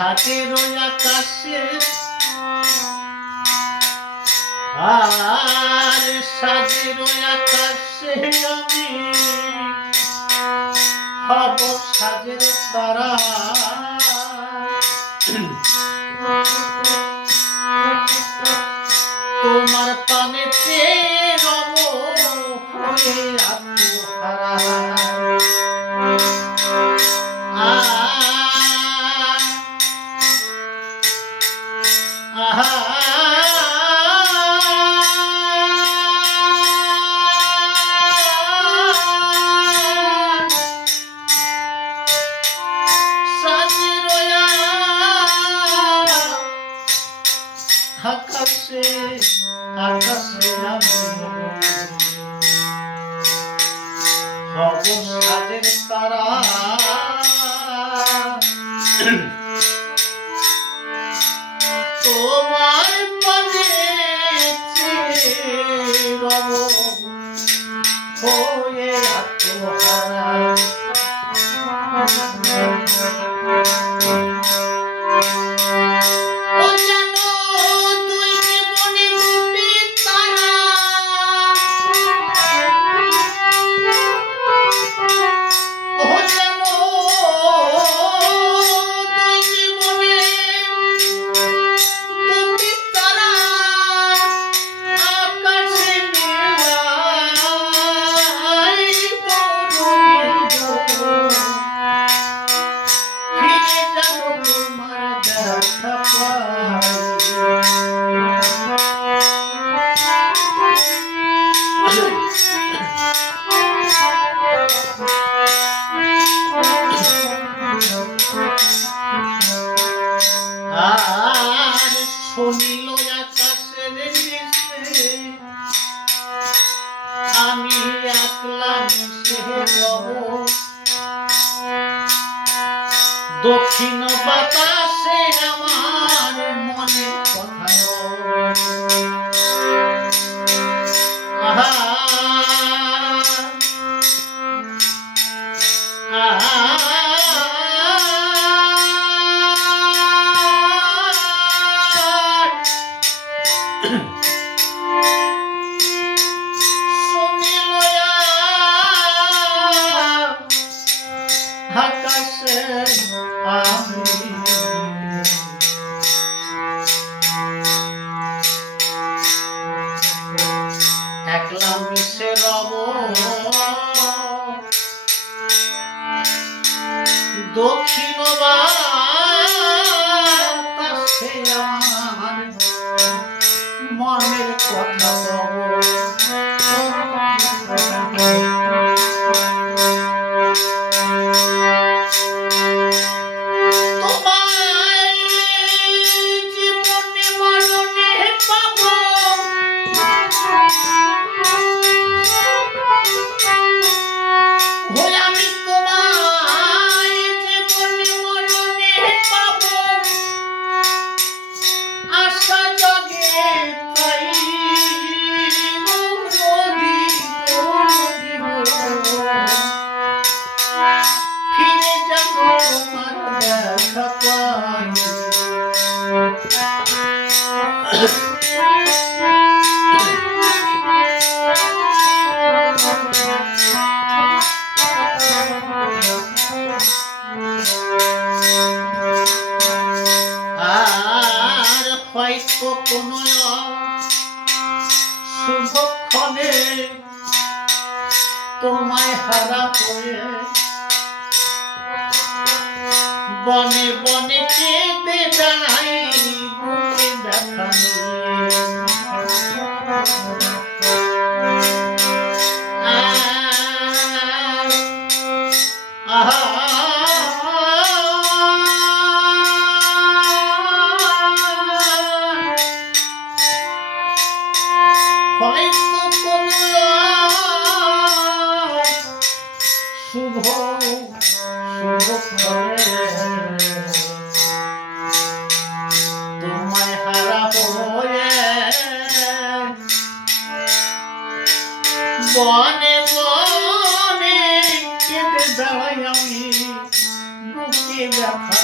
সাতের আকাশে। আর সাতের আকাশে আমি। হব সাজের তারা। questions. দক্ষিণ বা বনে বনে কেঁদে বেড়াই বুকে ব্যথা ছাড়াই আমি বুকে ব্যথা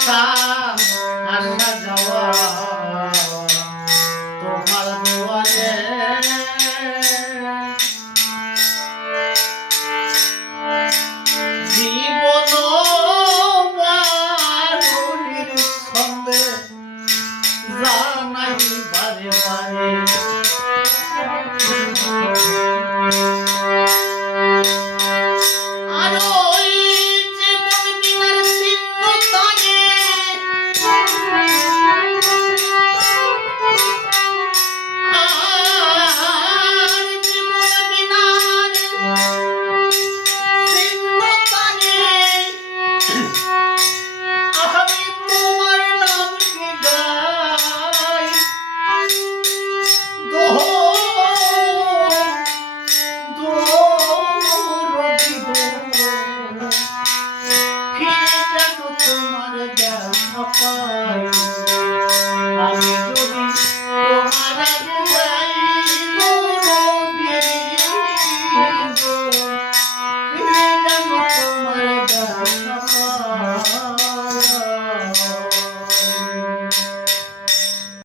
আসা আসা যাওয়া তোমার দুয়ারে জীবন মারুনির সন্দেহ জানাই বারে বারে।